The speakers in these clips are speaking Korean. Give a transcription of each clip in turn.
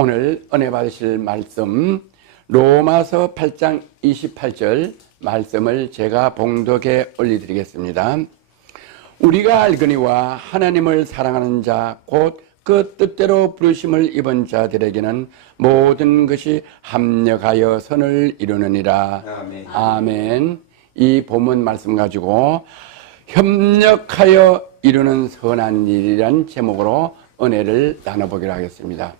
오늘 은혜 받으실 말씀 로마서 8장 28절 말씀을 제가 봉독해 올려드리겠습니다. 우리가 알거니와 하나님을 사랑하는 자 곧 그 뜻대로 부르심을 입은 자들에게는 모든 것이 합력하여 선을 이루느니라. 아멘. 아멘. 이 본문 말씀 가지고 협력하여 이루는 선한 일이란 제목으로 은혜를 나눠보기로 하겠습니다.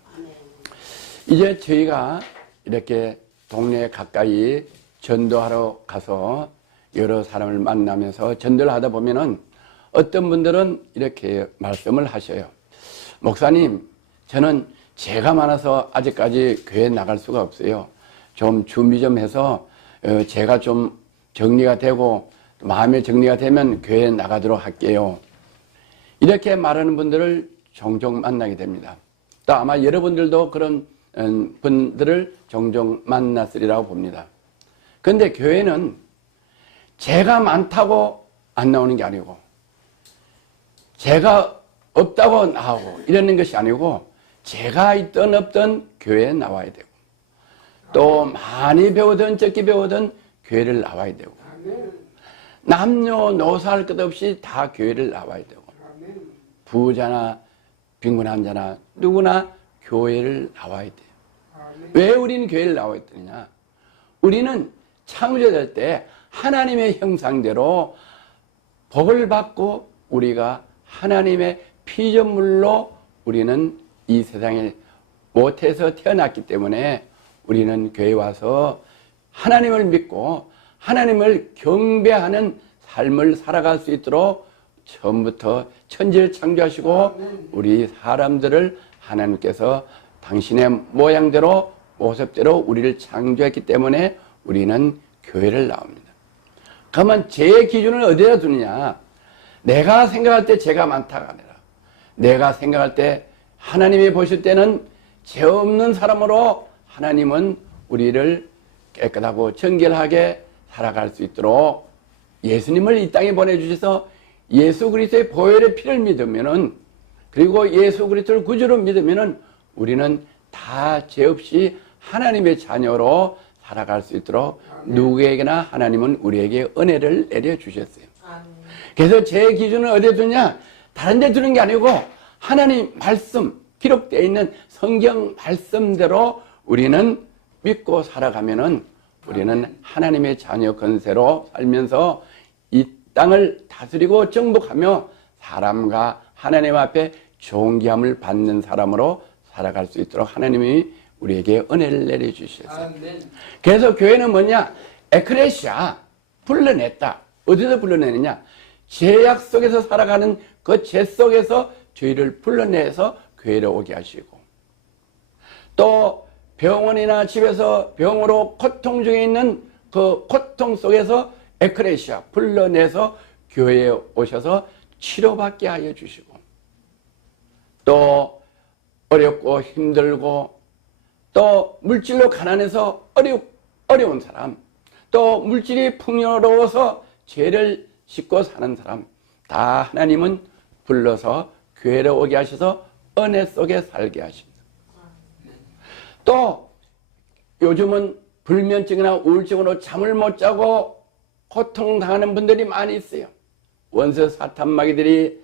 이제 저희가 이렇게 동네 가까이 전도하러 가서 여러 사람을 만나면서 전도를 하다 보면은 어떤 분들은 이렇게 말씀을 하셔요. 목사님, 저는 죄가 많아서 아직까지 교회 나갈 수가 없어요. 좀 준비 좀 해서 제가 좀 정리가 되고 마음의 정리가 되면 교회에 나가도록 할게요. 이렇게 말하는 분들을 종종 만나게 됩니다. 또 아마 여러분들도 그런 분들을 종종 만났으리라고 봅니다. 그런데 교회는 죄가 많다고 안 나오는 게 아니고 죄가 없다고 나오고 이러는 것이 아니고 죄가 있든 없든 교회에 나와야 되고 또 많이 배우든 적게 배우든 교회를 나와야 되고 남녀노소 할 것 없이 다 교회를 나와야 되고 부자나 빈곤한 자나 누구나 교회를 나와야 돼요. 왜 우리는 교회를 나와야 되느냐? 우리는 창조될 때 하나님의 형상대로 복을 받고 우리가 하나님의 피조물로 우리는 이 세상에 못해서 태어났기 때문에 우리는 교회에 와서 하나님을 믿고 하나님을 경배하는 삶을 살아갈 수 있도록 처음부터 천지를 창조하시고 우리 사람들을 하나님께서 당신의 모양대로 모습대로 우리를 창조했기 때문에 우리는 교회를 나옵니다. 그러면 죄의 기준을 어디다 두느냐? 내가 생각할 때 죄가 많다가 아니라 내가 생각할 때 하나님이 보실 때는 죄 없는 사람으로 하나님은 우리를 깨끗하고 정결하게 살아갈 수 있도록 예수님을 이 땅에 보내주셔서 예수 그리스도의 보혈의 피를 믿으면은 그리고 예수 그리스도를 구주로 믿으면은 우리는 다 죄 없이 하나님의 자녀로 살아갈 수 있도록 누구에게나 하나님은 우리에게 은혜를 내려주셨어요. 그래서 제 기준을 어디에 두냐? 다른 데 두는 게 아니고 하나님 말씀, 기록되어 있는 성경 말씀대로 우리는 믿고 살아가면은 우리는 하나님의 자녀 권세로 살면서 이 땅을 다스리고 정복하며 사람과 하나님 앞에 존귀함을 받는 사람으로 살아갈 수 있도록 하나님이 우리에게 은혜를 내려주셨어요. 그래서 교회는 뭐냐? 에크레시아, 불러냈다. 어디서 불러내느냐? 죄악 속에서 살아가는 그 죄 속에서 저희를 불러내서 교회로 오게 하시고 또 병원이나 집에서 병으로 고통 중에 있는 그 고통 속에서 에크레시아 불러내서 교회에 오셔서 치료받게 하여 주시고 또 어렵고 힘들고 또 물질로 가난해서 어려운 사람 또 물질이 풍요로워서 죄를 씻고 사는 사람 다 하나님은 불러서 교회로 오게 하셔서 은혜 속에 살게 하십니다. 또 요즘은 불면증이나 우울증으로 잠을 못 자고 고통당하는 분들이 많이 있어요. 원수 사탄 마귀들이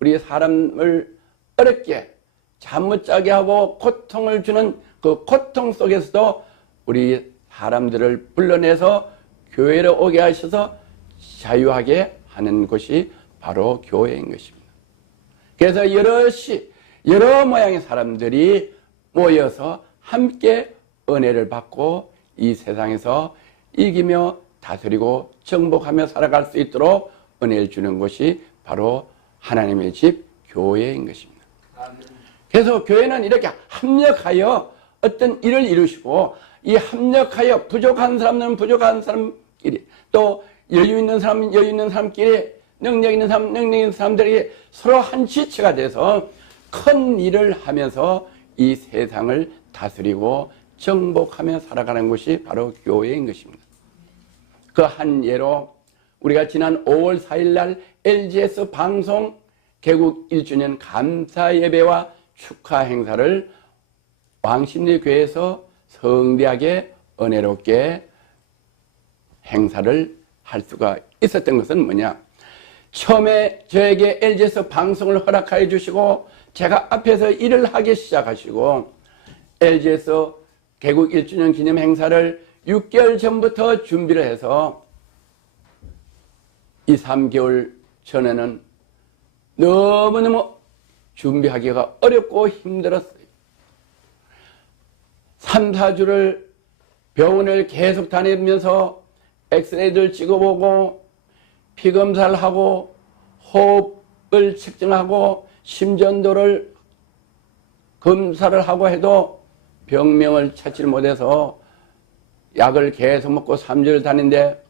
우리 사람을 어렵게 잠 못 자게 하고 고통을 주는 그 고통 속에서도 우리 사람들을 불러내서 교회로 오게 하셔서 자유하게 하는 것이 바로 교회인 것입니다. 그래서 여러 모양의 사람들이 모여서 함께 은혜를 받고 이 세상에서 이기며 다스리고 정복하며 살아갈 수 있도록 은혜를 주는 것이 바로 하나님의 집 교회인 것입니다. 그래서 교회는 이렇게 합력하여 어떤 일을 이루시고 이 합력하여 부족한 사람들은 부족한 사람끼리 또 여유 있는 사람은 여유 있는 사람끼리 능력 있는 사람 능력 있는 사람들이 서로 한 지체가 돼서 큰 일을 하면서 이 세상을 다스리고 정복하며 살아가는 것이 바로 교회인 것입니다. 그 한 예로 우리가 지난 5월 4일 날 LGS 방송 개국 1주년 감사 예배와 축하 행사를 왕십리교회에서 성대하게 은혜롭게 행사를 할 수가 있었던 것은 뭐냐? 처음에 저에게 LG에서 방송을 허락하여 주시고 제가 앞에서 일을 하기 시작하시고 LG에서 개국 1주년 기념 행사를 6개월 전부터 준비를 해서 2, 3개월 전에는 너무너무 준비하기가 어렵고 힘들었어요. 3, 4주를 병원을 계속 다니면서 엑스레이를 찍어보고 피검사를 하고 호흡을 측정하고 심전도를 검사를 하고 해도 병명을 찾지 못해서 약을 계속 먹고 3주를 다니는데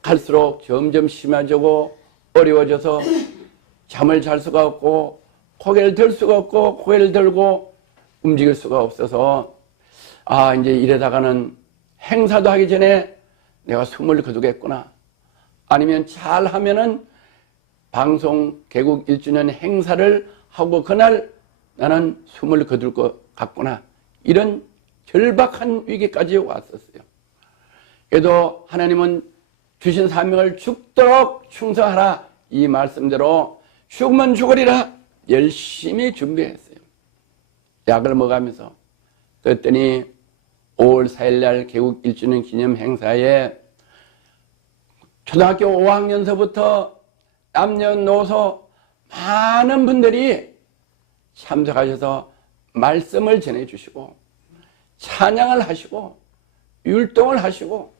갈수록 점점 심해지고 어려워져서 잠을 잘 수가 없고 고개를 들 수가 없고 고개를 들고 움직일 수가 없어서 이제 이러다가는 행사도 하기 전에 내가 숨을 거두겠구나. 아니면 잘하면은 방송 개국 1주년 행사를 하고 그날 나는 숨을 거둘 것 같구나. 이런 절박한 위기까지 왔었어요. 그래도 하나님은 주신 사명을 죽도록 충성하라. 이 말씀대로 죽으면 죽으리라 열심히 준비했어요. 약을 먹으면서. 그랬더니 5월 4일 날 개국 1주년 기념 행사에 초등학교 5학년서부터 남녀노소 많은 분들이 참석하셔서 말씀을 전해주시고 찬양을 하시고 율동을 하시고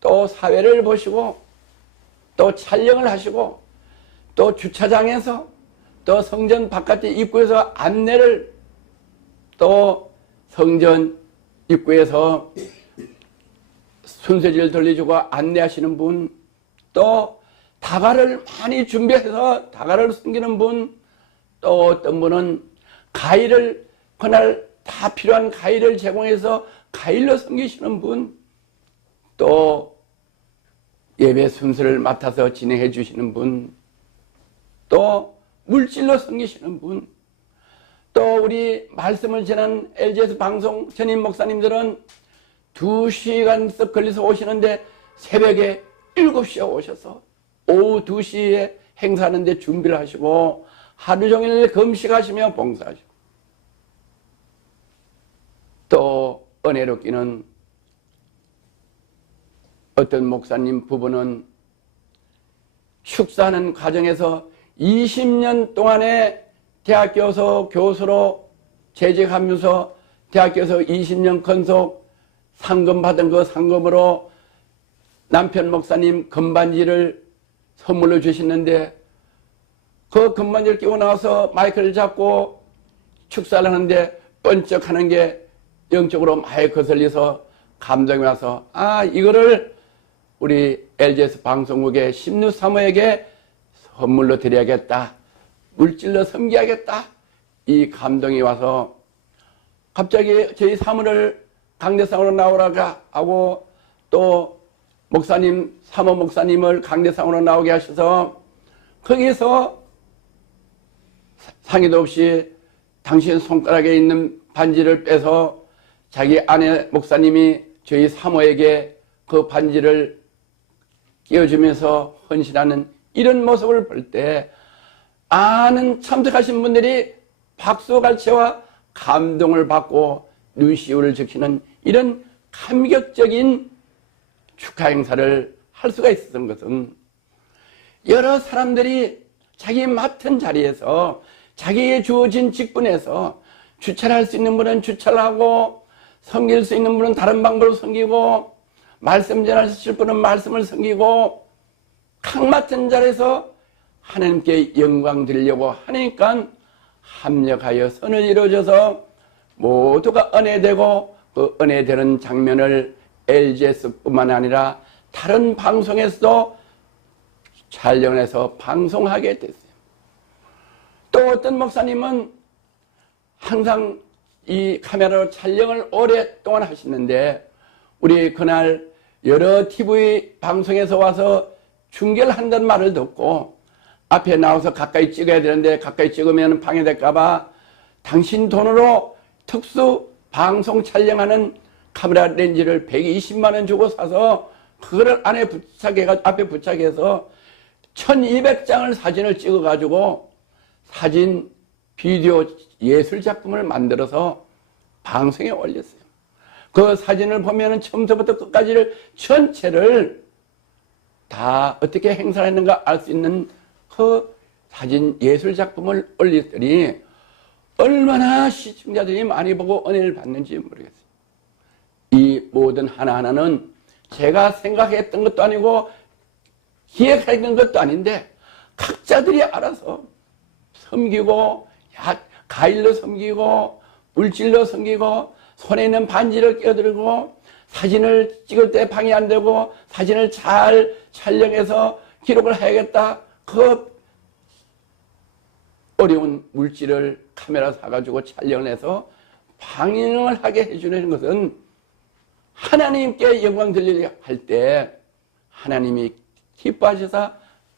또 사회를 보시고 또 촬영을 하시고 또 주차장에서 또 성전 바깥에 입구에서 안내를 또 성전 입구에서 순서지를 돌려주고 안내하시는 분, 또 다가를 많이 준비해서 다가를 섬기는 분, 또 어떤 분은 가위를 그날 다 필요한 가위를 제공해서 가위로 섬기시는 분, 또 예배 순서를 맡아서 진행해 주시는 분, 또 물질로 섬기시는 분, 또 우리 말씀을 전한 LG에서 방송 전임 목사님들은 2시간씩 걸려서 오시는데 새벽에 7시에 오셔서 오후 2시에 행사하는데 준비를 하시고 하루 종일 금식하시며 봉사하시고 또 은혜롭기는 어떤 목사님 부부는 축사하는 과정에서 20년 동안에 대학교에서 교수로 재직하면서 대학교에서 20년 건속 상금 받은 그 상금으로 남편 목사님 금반지를 선물로 주시는데 그 금반지를 끼고 나와서 마이크를 잡고 축사를 하는데 번쩍하는 게 영적으로 많이 거슬려서 감동이 와서 이거를 우리 LG에서 방송국의 심유 사모에게 선물로 드려야겠다. 물질로 섬겨야겠다. 이 감동이 와서 갑자기 저희 사모를 강대상으로 나오라고 하고 또 목사님, 사모 목사님을 강대상으로 나오게 하셔서 거기서 상의도 없이 당신 손가락에 있는 반지를 빼서 자기 아내 목사님이 저희 사모에게 그 반지를 끼워주면서 헌신하는 이런 모습을 볼 때 아는 참석하신 분들이 박수갈채와 감동을 받고 눈시울을 적시는 이런 감격적인 축하 행사를 할 수가 있었던 것은 여러 사람들이 자기 맡은 자리에서 자기에게 주어진 직분에서 주차를 할 수 있는 분은 주차를 하고 섬길 수 있는 분은 다른 방법으로 섬기고 말씀 전하실 분은 말씀을 섬기고 각 맡은 자리에서 하나님께 영광 드리려고 하니까 합력하여 선을 이루어져서 모두가 은혜되고 그 은혜되는 장면을 LG에서뿐만 아니라 다른 방송에서도 촬영을 해서 방송하게 됐어요. 또 어떤 목사님은 항상 이 카메라로 촬영을 오랫동안 하시는데 우리 그날 여러 TV 방송에서 와서 중계를 한다는 말을 듣고 앞에 나와서 가까이 찍어야 되는데 가까이 찍으면 방해될까봐 당신 돈으로 특수 방송 촬영하는 카메라 렌즈를 120만 원 주고 사서 그거를 앞에 부착해서 1200장을 사진을 찍어가지고 사진, 비디오 예술 작품을 만들어서 방송에 올렸어요. 그 사진을 보면은 처음부터 끝까지를 전체를 다 어떻게 행사했는가 알 수 있는 그 사진 예술 작품을 올렸더니 얼마나 시청자들이 많이 보고 은혜를 받는지 모르겠어요. 이 모든 하나하나는 제가 생각했던 것도 아니고 기획했던 것도 아닌데 각자들이 알아서 섬기고 가일로 섬기고 물질로 섬기고 손에 있는 반지를 끼어들고 사진을 찍을 때 방해 안 되고 사진을 잘 촬영해서 기록을 해야겠다. 그 어려운 물질을 카메라 사가지고 촬영을 해서 방영을 하게 해주는 것은 하나님께 영광 돌리려 할 때 하나님이 기뻐하셔서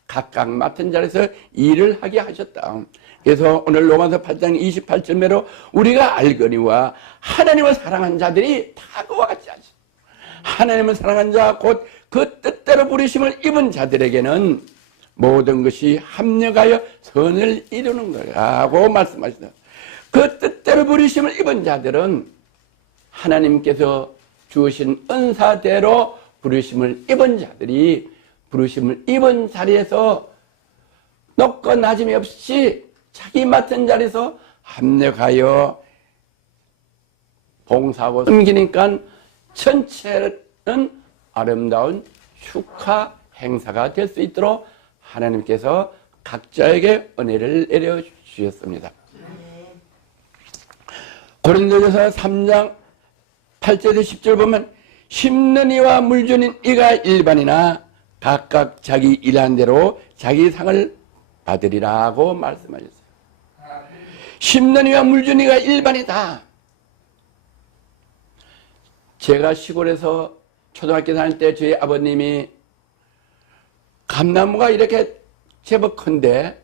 각각 맡은 자리에서 일을 하게 하셨다. 그래서 오늘 로마서 8장 28절매로 우리가 알거니와 하나님을 사랑한 자들이 다 그와 같이 하시. 하나님을 사랑한 자 곧 그 뜻대로 부르심을 입은 자들에게는 모든 것이 합력하여 선을 이루는 거라고 말씀하시다. 그 뜻대로 부르심을 입은 자들은 하나님께서 주신 은사대로 부르심을 입은 자들이 부르심을 입은 자리에서 높고 낮음이 없이 자기 맡은 자리에서 합력하여 봉사하고 섬기니까 전체는 아름다운 축하 행사가 될 수 있도록 하나님께서 각자에게 은혜를 내려주셨습니다. 고린도전서 3장 8절에서 10절 보면 심는 이와 물주는 이가 일반이나 각각 자기 일한 대로 자기 상을 받으리라고 말씀하셨어요. 심는 이와 물주는 이가 일반이다. 제가 시골에서 초등학교 다닐 때 저희 아버님이 감나무가 이렇게 제법 큰데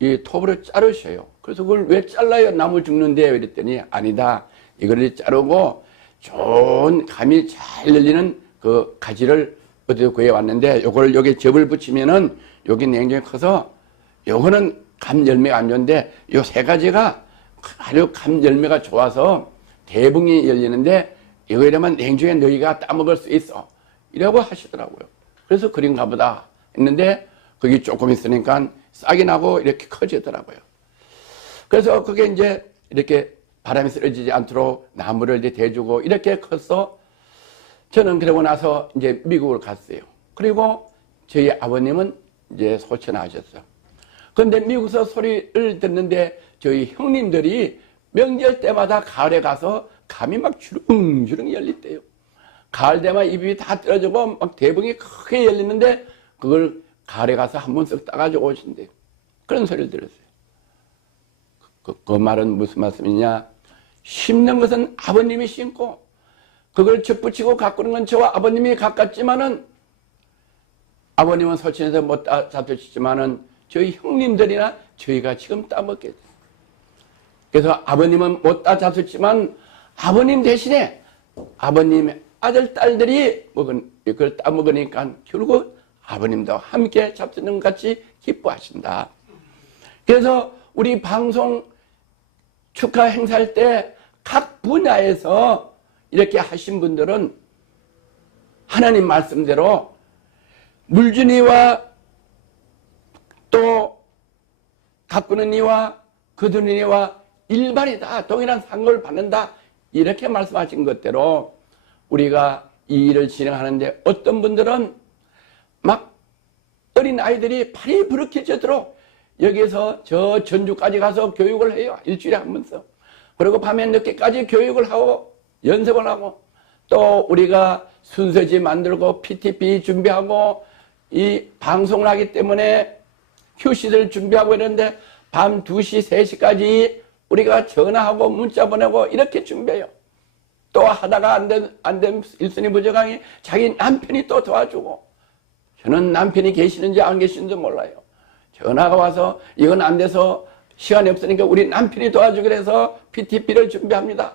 이 톱으로 자르셔요. 그래서 그걸 왜 잘라요? 나무 죽는데 이랬더니 아니다. 이거를 자르고 좋은 감이 잘 열리는 그 가지를 어디서 구해왔는데 요걸 여기 접을 붙이면은 여기 냉정히 커서 요거는 감 열매가 안 좋은데 요 세 가지가 아주 감 열매가 좋아서 대붕이 열리는데 이거 이러면 냉중에 너희가 따먹을 수 있어. 이라고 하시더라고요. 그래서 그런가 보다 했는데 거기 조금 있으니까 싹이 나고 이렇게 커지더라고요. 그래서 그게 이제 이렇게 바람이 쓰러지지 않도록 나무를 이제 대주고 이렇게 컸어. 저는 그러고 나서 이제 미국을 갔어요. 그리고 저희 아버님은 이제 소천하셨어요. 그런데 미국에서 소리를 듣는데 저희 형님들이 명절 때마다 가을에 가서 감이 막 주렁주렁 열린대요. 가을 되면 잎이 다 떨어지고 막 대붕이 크게 열리는데 그걸 가을에 가서 한 번 쓱 따가지고 오신대요. 그런 소리를 들었어요. 그 말은 무슨 말씀이냐? 심는 것은 아버님이 심고 그걸 접붙이고 가꾸는 건 저와 아버님이 가깝지만은 아버님은 소천에서 못 잡수시지만은 저희 형님들이나 저희가 지금 따먹게 돼요. 그래서 아버님은 못 잡수지만 아버님 대신에 아버님의 아들, 딸들이 그걸 따먹으니까 결국 아버님도 함께 잡수는 것 같이 기뻐하신다. 그래서 우리 방송 축하 행사할 때 각 분야에서 이렇게 하신 분들은 하나님 말씀대로 물주니와 또 가꾸는 이와 거두는 이와 일반이다. 동일한 상을 받는다. 이렇게 말씀하신 것대로 우리가 이 일을 진행하는데 어떤 분들은 막 어린 아이들이 팔이 부르켜지도록 여기서 저 전주까지 가서 교육을 해요. 일주일에 한 번씩. 그리고 밤에 늦게까지 교육을 하고 연습을 하고 또 우리가 순서지 만들고 PTP 준비하고 이 방송을 하기 때문에 휴식을 준비하고 이러는데 밤 2시, 3시까지 우리가 전화하고 문자 보내고 이렇게 준비해요. 또 하다가 안 된 일순위 부족하니 자기 남편이 또 도와주고 저는 남편이 계시는지 안 계시는지 몰라요. 전화가 와서 이건 안 돼서 시간이 없으니까 우리 남편이 도와주기로 해서 PTP를 준비합니다.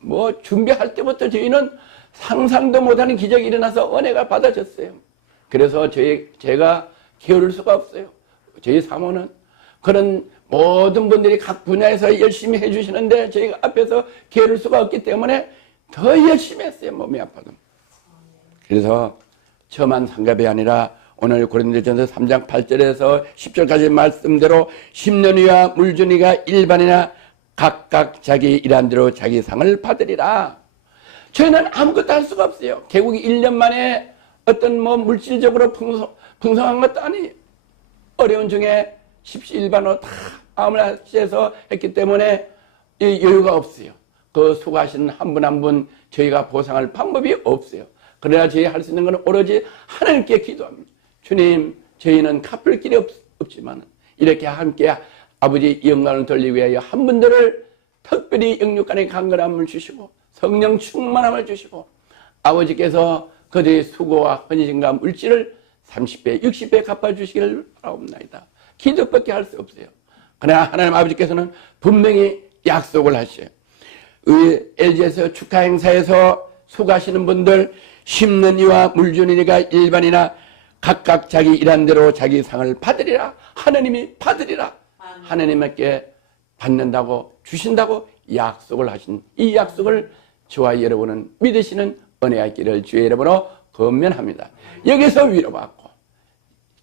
뭐 준비할 때부터 저희는 상상도 못하는 기적이 일어나서 은혜가 받아졌어요. 그래서 제가 게으를 수가 없어요. 저희 사모는 그런 모든 분들이 각 분야에서 열심히 해주시는데 저희가 앞에서 게으를 수가 없기 때문에 더 열심히 했어요. 몸이 아파도. 그래서 저만 상갑이 아니라 오늘 고린도전서 3장 8절에서 10절까지 말씀대로 심년이와 물준이가 일반이나 각각 자기 일한 대로 자기 상을 받으리라. 저희는 아무것도 할 수가 없어요. 개국이 1년 만에 어떤 뭐 물질적으로 풍성한 것도 아니에요. 어려운 중에 십시일반으로 다 마음을 다해서 했기 때문에 여유가 없어요. 그 수고하시는 한 분 한 분 저희가 보상할 방법이 없어요. 그러나 저희 할 수 있는 것은 오로지 하나님께 기도합니다. 주님, 저희는 갚을 길이 없지만 이렇게 함께 아버지 영광을 돌리기 위하여 한 분들을 특별히 영육간의 강건함을 주시고 성령 충만함을 주시고 아버지께서 그들의 수고와 헌신과 물질을 30배, 60배 갚아주시기를 바라옵나이다. 기도밖에 할 수 없어요. 그러나 하나님 아버지께서는 분명히 약속을 하셔요. LG에서 축하 행사에서 수고하시는 분들 심는 이와 물주는 이가 일반이나 각각 자기 일한 대로 자기 상을 받으리라. 하나님이 받으리라. 하나님께 받는다고 주신다고 약속을 하신 이 약속을 저와 여러분은 믿으시는 은혜가 있기를 주의 이름으로 건면합니다. 여기서 위로받고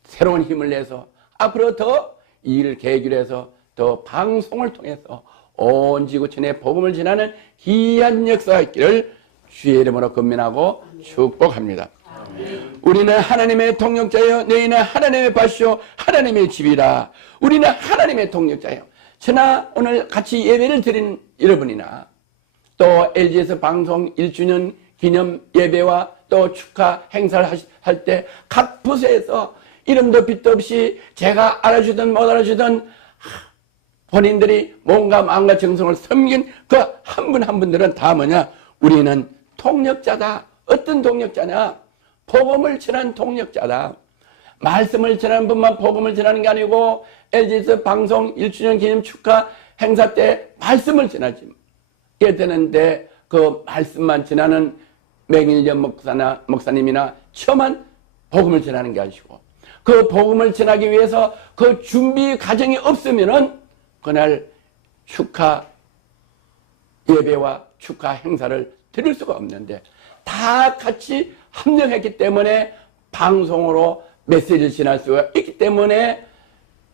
새로운 힘을 내서 앞으로 더 이 일을 계기로 해서 더 방송을 통해서 온 지구촌에 복음을 전하는 귀한 역사가 있기를 주의 이름으로 건면하고 축복합니다. 우리는 하나님의 동역자여 너희는 하나님의 밭이요 하나님의 집이라. 우리는 하나님의 동역자예요. 저나 오늘 같이 예배를 드린 여러분이나 또 LG에서 방송 1주년 기념 예배와 또 축하 행사를 할 때 각 부서에서 이름도 빛도 없이 제가 알아주든 못 알아주든 본인들이 몸과 마음과 정성을 섬긴 그 한 분 한 분들은 다 뭐냐? 우리는 동역자다. 어떤 동역자냐? 복음을 전하는 동역자다. 말씀을 전하는 분만 복음을 전하는 게 아니고 LG에서 방송 1주년 기념 축하 행사 때 말씀을 전하지. 이게 되는데 그 말씀만 전하는 맹일전 목사님이나 저만 복음을 전하는 게 아니고 그 복음을 전하기 위해서 그 준비 과정이 없으면은 그날 축하 예배와 축하 행사를 드릴 수가 없는데 다 같이 합력했기 때문에 방송으로 메시지를 전할 수가 있기 때문에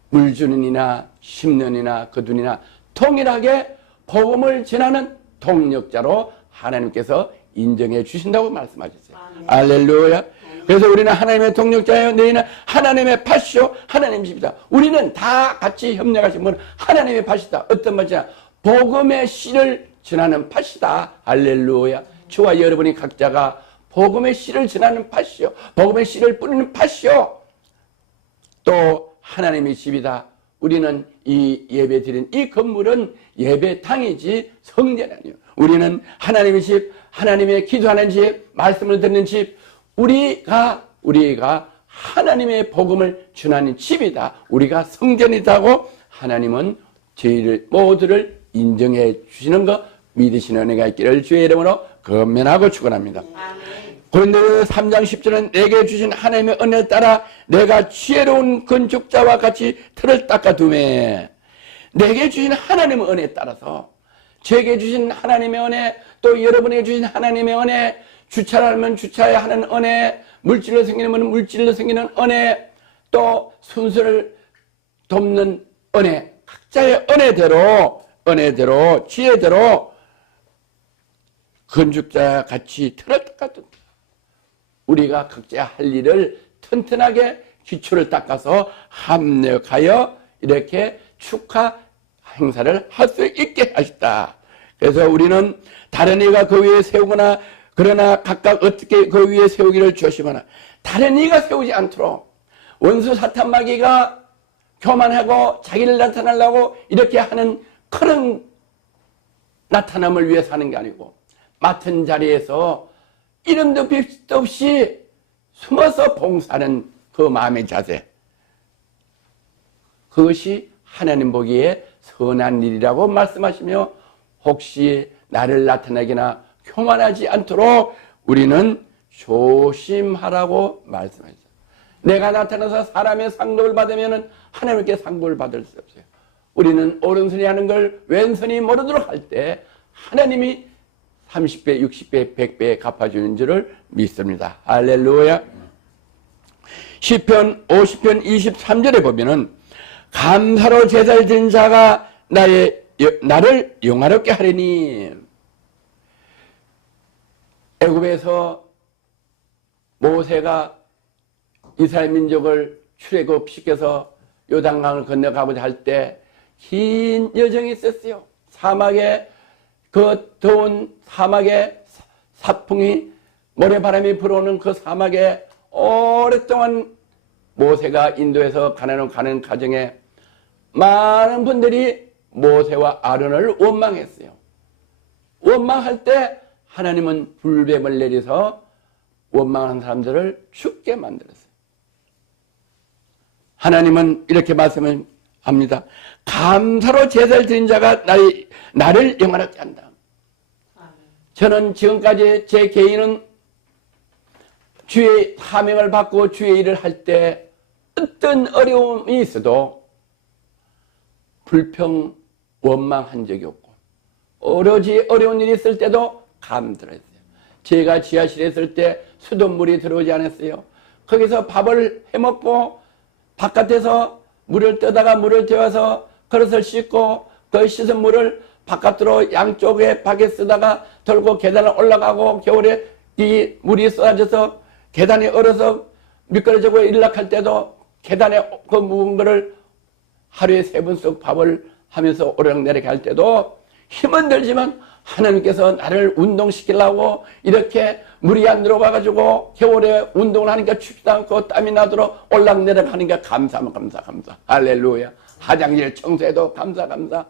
물주는이나 심년이나 거둔이나 동일하게 복음을 전하는 동력자로 하나님께서 인정해 주신다고 말씀하셨어요. 할렐루야. 그래서 우리는 하나님의 동력자예요. 너희는 하나님의 밭이요 하나님의 집이다. 우리는 다 같이 협력하신 분은 하나님의 밭이다. 어떤 밭이냐? 복음의 씨를 전하는 밭이다. 할렐루야. 저와 여러분이 각자가 복음의 씨를 전하는 밭이요 복음의 씨를 뿌리는 밭이요 또 하나님의 집이다. 우리는 이 예배 드린 이 건물은 예배당이지 성전이 아니에요. 우리는 하나님의 집, 하나님의 기도하는 집, 말씀을 듣는 집, 우리가 하나님의 복음을 전하는 집이다. 우리가 성전이다고 하나님은 저희를 모두를 인정해 주시는 것 믿으시는 은혜가 있기를 주의 이름으로 건면하고 축원합니다. 고린도서 3장 10절은 내게 주신 하나님의 은혜에 따라 내가 지혜로운 건축자와 같이 틀을 닦아두매. 내게 주신 하나님의 은혜에 따라서 제게 주신 하나님의 은혜 또 여러분에게 주신 하나님의 은혜 주차하면 주차해야 하는 은혜 물질로 생기는 물질로 생기는 은혜 또 순서를 돕는 은혜 각자의 은혜대로 지혜대로 건축자와 같이 틀을 닦아둔다. 우리가 각자 할 일을 튼튼하게 기초를 닦아서 합력하여 이렇게 축하 행사를 할 수 있게 하셨다. 그래서 우리는 다른 이가 그 위에 세우거나 그러나 각각 어떻게 그 위에 세우기를 조심하나 다른 이가 세우지 않도록 원수 사탄 마귀가 교만하고 자기를 나타내려고 이렇게 하는 그런 나타남을 위해서 하는 게 아니고 맡은 자리에서 이름도 빛도 없이 숨어서 봉사하는 그 마음의 자세 그것이 하나님 보기에 선한 일이라고 말씀하시며 혹시 나를 나타내거나 교만하지 않도록 우리는 조심하라고 말씀하셨어요. 내가 나타나서 사람의 상급을 받으면 하나님께 상급을 받을 수 없어요. 우리는 오른손이 하는 걸 왼손이 모르도록 할 때 하나님이 30배, 60배, 100배 갚아주는 줄을 믿습니다. 할렐루야. 시편 50편 23절에 보면은 감사로 제사를 드린 자가 나를 영화롭게 하리니. 애굽에서 모세가 이스라엘 민족을 출애굽시켜서 요단강을 건너가고자 할 때 긴 여정이 있었어요. 사막에, 그 더운 사막에 사풍이, 모래바람이 불어오는 그 사막에 오랫동안 모세가 인도에서 가나안으로 가는 과정에 많은 분들이 모세와 아론을 원망했어요. 원망할 때 하나님은 불뱀을 내려서 원망하는 사람들을 죽게 만들었어요. 하나님은 이렇게 말씀합니다. 감사로 제사를 드린 자가 나를 영화롭게 한다. 저는 지금까지 제 개인은 주의 사명을 받고 주의 일을 할 때 어떤 어려움이 있어도 불평, 원망한 적이 없고 오로지 어려운 일이 있을 때도 감사했어요. 제가 지하실에 있을 때 수돗물이 들어오지 않았어요. 거기서 밥을 해먹고 바깥에서 물을 떠다가 물을 데워서 그릇을 씻고 그 씻은 물을 바깥으로 양쪽에 바퀴 쓰다가 들고 계단을 올라가고 겨울에 이 물이 쏟아져서 계단이 얼어서 미끄러지고 일락할 때도 계단에 그 묵은 거를 하루에 3번씩 밥을 하면서 오르락내리락 할 때도 힘은 들지만 하나님께서 나를 운동시키려고 이렇게 물이 안 들어가가지고 겨울에 운동을 하니까 춥지도 않고 땀이 나도록 올락내리락 하니까 감사. 할렐루야. 화장실 청소해도 감사.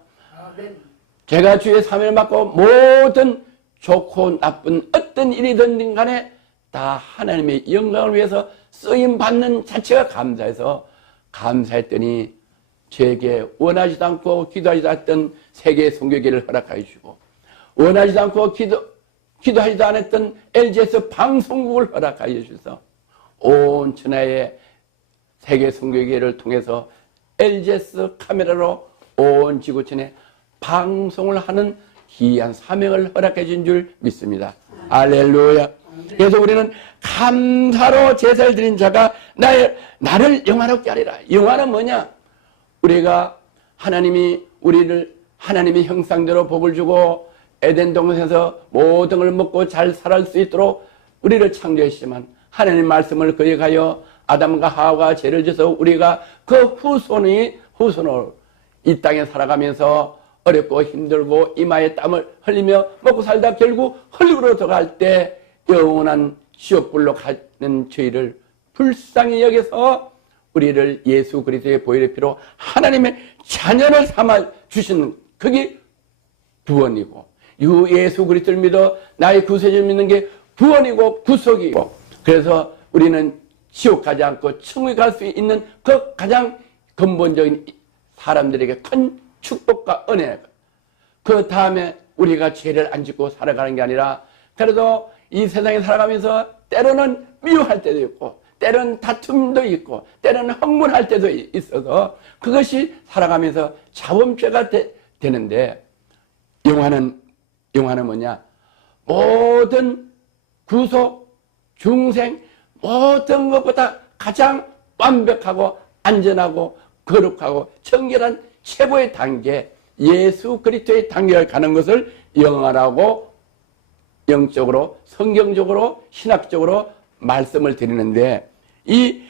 제가 주의 사명을 맡고 모든 좋고 나쁜 어떤 일이든 간에 다 하나님의 영광을 위해서 쓰임받는 자체가 감사해서 감사했더니 제게 원하지도 않고 기도하지도 않았던 세계 선교기를 허락하여 주시고 원하지도 않고 기도하지도 않았던 LGS 방송국을 허락하여 주셔서 온 천하의 세계 선교기를 통해서 LGS 카메라로 온 지구촌에 방송을 하는 귀한 사명을 허락해 준 줄 믿습니다. 할렐루야. 그래서 우리는 감사로 제사를 드린 자가 나를 영화롭게 하리라. 영화는 뭐냐? 우리가 하나님이 우리를 하나님의 형상대로 복을 주고 에덴 동산에서 모든 걸 먹고 잘 살아갈 수 있도록 우리를 창조했지만 하나님 말씀을 거역하여 아담과 하와가 죄를 져서 우리가 그 후손으로 이 땅에 살아가면서 어렵고 힘들고 이마에 땀을 흘리며 먹고 살다 결국 헐리우드로 들어갈 때 영원한 지옥불로 가는 저희를 불쌍히 여겨서 우리를 예수 그리스도의 보혈의 피로 하나님의 자녀를 삼아 주시는 그게 구원이고 예수 그리스도를 믿어 나의 구세주를 믿는 게 구원이고 구속이고 그래서 우리는 지옥 가지 않고 천국에 갈 수 있는 그 가장 근본적인 사람들에게 큰 축복과 은혜. 그 다음에 우리가 죄를 안 짓고 살아가는 게 아니라 그래도 이 세상에 살아가면서 때로는 미워할 때도 있고 때로는 다툼도 있고 때로는 흥분할 때도 있어서 그것이 살아가면서 자범죄가 되는데 영화는 뭐냐? 모든 구속, 중생 모든 것보다 가장 완벽하고 안전하고 거룩하고 정결한 최고의 단계 예수 그리스도의 단계를 가는 것을 영화라고 영적으로 성경적으로 신학적으로 말씀을 드리는데 이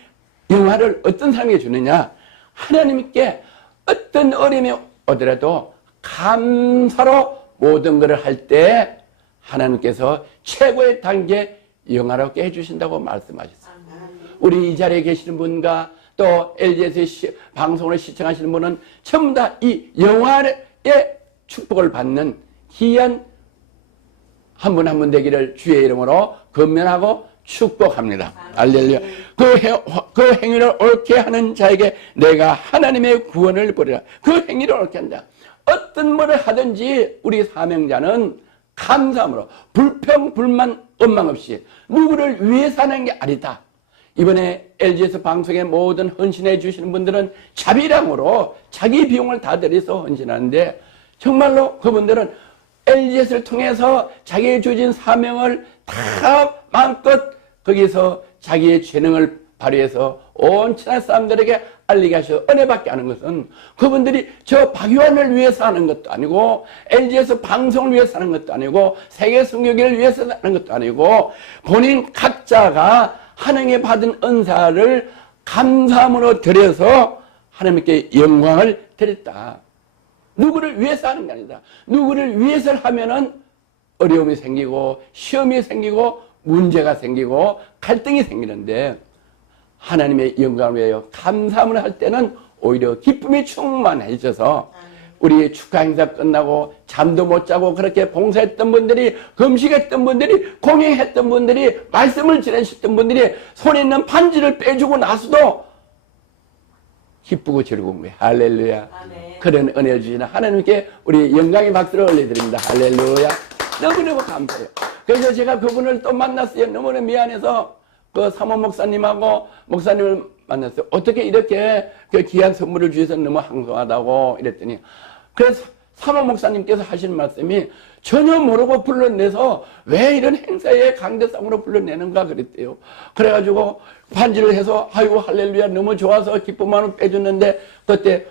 영화를 어떤 사람에게 주느냐? 하나님께 어떤 어려움이 오더라도 감사로 모든 것을 할 때 하나님께서 최고의 단계 영화롭게 해주신다고 말씀하셨어요. 우리 이 자리에 계시는 분과 또 LG에서 방송을 시청하시는 분은 전부 다 이 영화의 축복을 받는 귀한 한 분 한 분 되기를 주의 이름으로 권면하고 축복합니다. 할렐루야. 그 행위를 옳게 하는 자에게 내가 하나님의 구원을 보리라. 그 행위를 옳게 한다. 어떤 뭐를 하든지 우리 사명자는 감사함으로 불평, 불만, 원망 없이 누구를 위해서 하는 게 아니다. 이번에 LG에서 방송에 모든 헌신해 주시는 분들은 자비량으로 자기 비용을 다 들여서 헌신하는데 정말로 그분들은 LG에서를 통해서 자기의 주어진 사명을 다 마음껏 거기서 자기의 재능을 발휘해서 온 천하 사람들에게 알리게 하셔 은혜 받게 하는 것은 그분들이 저 박유한을 위해서 하는 것도 아니고 LG에서 방송을 위해서 하는 것도 아니고 세계 선교기를 위해서 하는 것도 아니고 본인 각자가 하나님께 받은 은사를 감사함으로 드려서 하나님께 영광을 드렸다. 누구를 위해서 하는 게 아니다. 누구를 위해서 하면은 어려움이 생기고 시험이 생기고 문제가 생기고 갈등이 생기는데 하나님의 영광을 위하여 감사함을 할 때는 오히려 기쁨이 충만해져서 우리 축하 행사 끝나고 잠도 못 자고 그렇게 봉사했던 분들이, 금식했던 분들이, 공행했던 분들이, 말씀을 지내셨던 분들이 손에 있는 반지를 빼주고 나서도 기쁘고 즐거운 거예요. 할렐루야. 아멘. 그런 은혜를 주시는 하나님께 우리 영광의 박수를 올려드립니다. 할렐루야. 너무너무 감사해요. 그래서 제가 그분을 또 만났어요. 너무나 미안해서 그 사모 목사님하고 목사님을 만났어요. 어떻게 이렇게 그 귀한 선물을 주셔서 너무 항송하다고 이랬더니, 그래서 사모 목사님께서 하시는 말씀이 전혀 모르고 불러내서 왜 이런 행사에 강대상으로 불러내는가 그랬대요. 그래가지고 반지를 해서 아이고 할렐루야 너무 좋아서 기쁨만을 빼줬는데 그때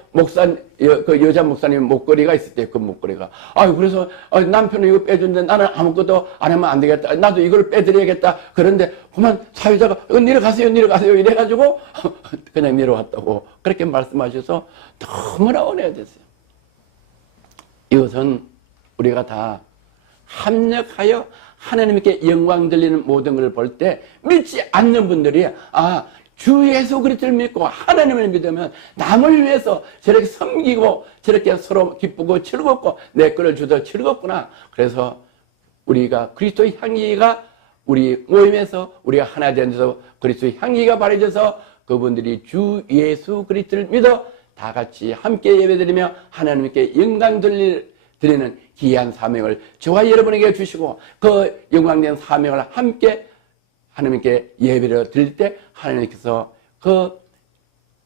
그 여자 목사님 목걸이가 있을 때 그 목걸이가 아유 그래서 남편은 이거 빼줬는데 나는 아무것도 안 하면 안 되겠다. 나도 이걸 빼드려야겠다. 그런데 그만 사회자가 내려가세요 이래가지고 그냥 내려왔다고 그렇게 말씀하셔서 너무나 은혜가 됐어요. 이것은 우리가 다 합력하여 하나님께 영광 돌리는 모든 걸 볼 때 믿지 않는 분들이 주 예수 그리스도를 믿고 하나님을 믿으면 남을 위해서 저렇게 섬기고 저렇게 서로 기쁘고 즐겁고 내 거를 주도 즐겁구나. 그래서 우리가 그리스도의 향기가 우리 모임에서 우리가 하나 되어서 그리스도의 향기가 발휘돼서 그분들이 주 예수 그리스도를 믿어 다 같이 함께 예배드리며 하나님께 영광 드리는 귀한 사명을 저와 여러분에게 주시고 그 영광된 사명을 함께 하나님께 예배를 드릴 때 하나님께서 그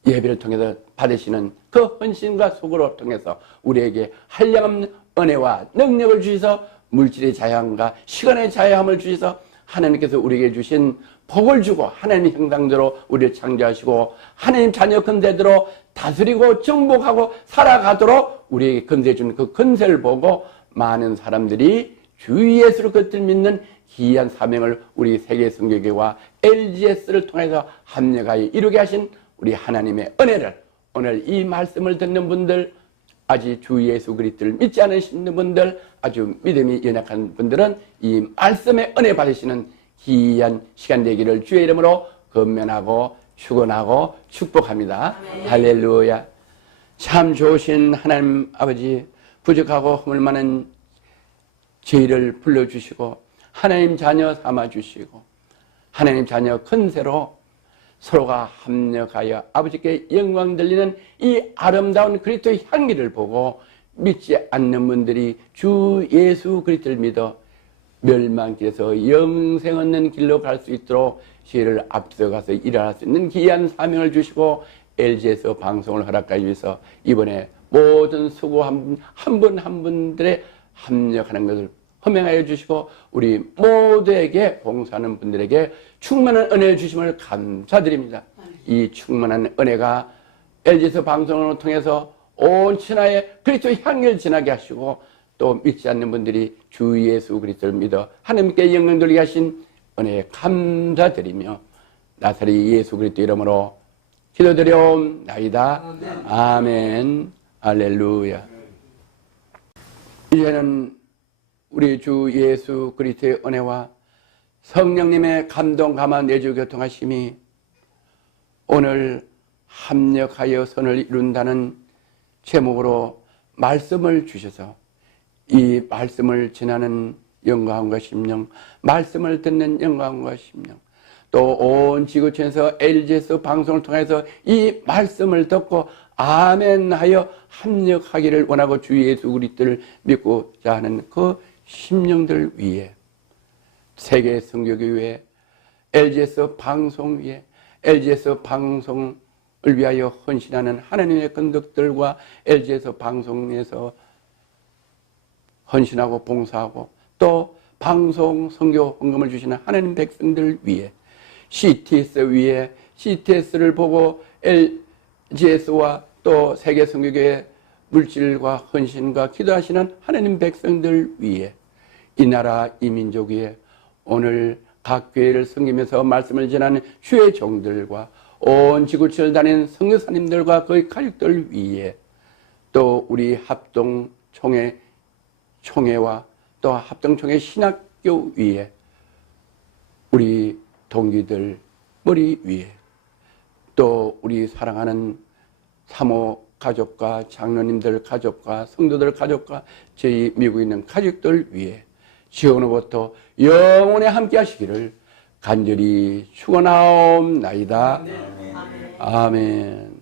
예배를 통해서 받으시는 그 헌신과 수고를 통해서 우리에게 한량없는 은혜와 능력을 주셔서 물질의 자유함과 시간의 자유함을 주셔서 하나님께서 우리에게 주신 복을 주고 하나님의 형상대로 우리를 창조하시고 하나님 자녀 건세대로 다스리고 정복하고 살아가도록 우리에게 건세해 주는 그 건세를 보고 많은 사람들이 주 예수를 겉을 믿는 귀한 사명을 우리 세계선교회와 LGS를 통해서 합력하여 이루게 하신 우리 하나님의 은혜를 오늘 이 말씀을 듣는 분들, 아직 주 예수 그리스도를 믿지 않으시는 분들, 아주 믿음이 연약한 분들은 이 말씀의 은혜 받으시는 귀한 시간 되기를 주의 이름으로 건면하고 축원하고 축복합니다. 아멘. 할렐루야. 참 좋으신 하나님 아버지, 부족하고 허물 많은 저희를 불러주시고 하나님 자녀 삼아주시고 하나님 자녀 건세로 서로가 합력하여 아버지께 영광 돌리는 이 아름다운 그리스도의 향기를 보고 믿지 않는 분들이 주 예수 그리스도를 믿어 멸망길에서 영생 얻는 길로 갈 수 있도록 저희를 앞서가서 일할 수 있는 귀한 사명을 주시고 LG에서 방송을 허락하기 위해서 이번에 모든 수고 한 분 한 분들의 합력하는 것을 허명하여 주시고 우리 모두에게 봉사하는 분들에게 충만한 은혜를 주심을 감사드립니다. 이 충만한 은혜가 LG에서 방송을 통해서 온 천하에 그리스도의 향기를 지나게 하시고 또 믿지 않는 분들이 주 예수 그리스도를 믿어 하나님께 영광 돌리게 하신 은혜에 감사드리며 나사렛 예수 그리스도 이름으로 기도드려옵나이다. 아멘. 할렐루야. 이제는 우리 주 예수 그리스도의 은혜와 성령님의 감동 감화 내주 교통하심이 오늘 합력하여 선을 이룬다는 제목으로 말씀을 주셔서 이 말씀을 지나는 영광과 심령, 말씀을 듣는 영광과 심령, 또 온 지구촌에서 LGS 방송을 통해서 이 말씀을 듣고 아멘 하여 합력하기를 원하고 주 예수 그리스도를 믿고자 하는 그 심령들 위에 세계 선교교회 LGS 방송 위에 LGS 방송을 위하여 헌신하는 하나님의 건덕들과 LGS 방송에서 헌신하고 봉사하고 또 방송 선교 헌금을 주시는 하나님 백성들 위에 CTS 위에 CTS를 보고 LGS와 또 세계 선교교회 물질과 헌신과 기도하시는 하나님 백성들 위에 이 나라 이 민족 위에 오늘 각 교회를 섬기면서 말씀을 전하는 주의 종들과 온 지구촌을 다니는 선교사님들과 그의 가족들 위에 또 우리 합동총회와 또 합동총회 신학교 위에 우리 동기들 머리 위에 또 우리 사랑하는 사모 가족과 장로님들 가족과 성도들 가족과 저희 미국에 있는 가족들 위에 지금부터 영원히 함께 하시기를 간절히 축원하옵나이다. 아멘.